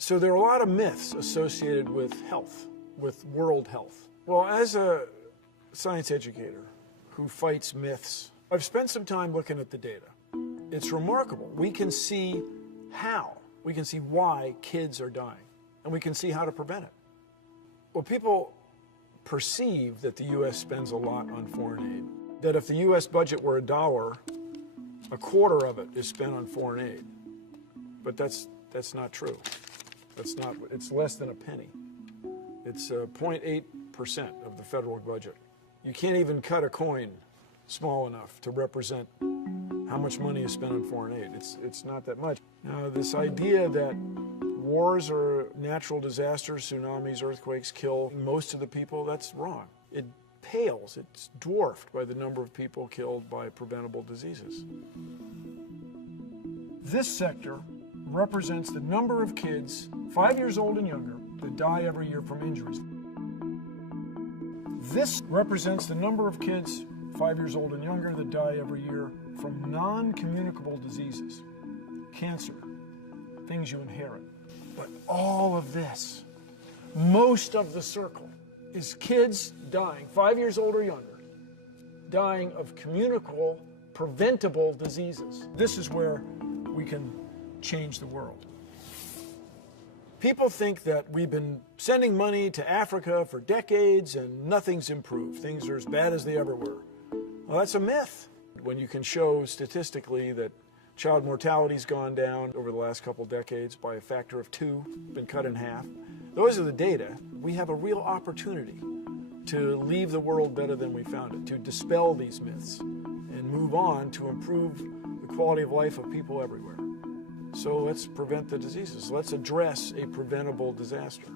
So there are a lot of myths associated with health, with world health. Well, as a science educator who fights myths, I've spent some time looking at the data. It's remarkable. We can see how, we can see why kids are dying, and we can see how to prevent it. Well, people perceive that the U.S. spends a lot on foreign aid, that if the U.S. budget were $1, a quarter of it is spent on foreign aid. But that's not true. It's less than a penny. It's 0.8% of the federal budget. You can't even cut a coin small enough to represent how much money is spent on foreign aid. It's not that much. Now, this idea that wars or natural disasters, tsunamis, earthquakes kill most of the people, that's wrong. It pales, it's dwarfed by the number of people killed by preventable diseases. This sector represents the number of kids 5 years old and younger that die every year from injuries. This represents the number of kids 5 years old and younger that die every year from non-communicable diseases, cancer, things you inherit. But all of this, most of the circle, is kids dying, 5 years old or younger, dying of communicable, preventable diseases. This is where we can change the world. People think that we've been sending money to Africa for decades and nothing's improved. Things are as bad as they ever were. Well, that's a myth. When you can show statistically that child mortality's gone down over the last couple decades by a factor of 2, been cut in half. Those are the data. We have a real opportunity to leave the world better than we found it, to dispel these myths and move on to improve the quality of life of people everywhere. So let's prevent the diseases. Let's address a preventable disaster.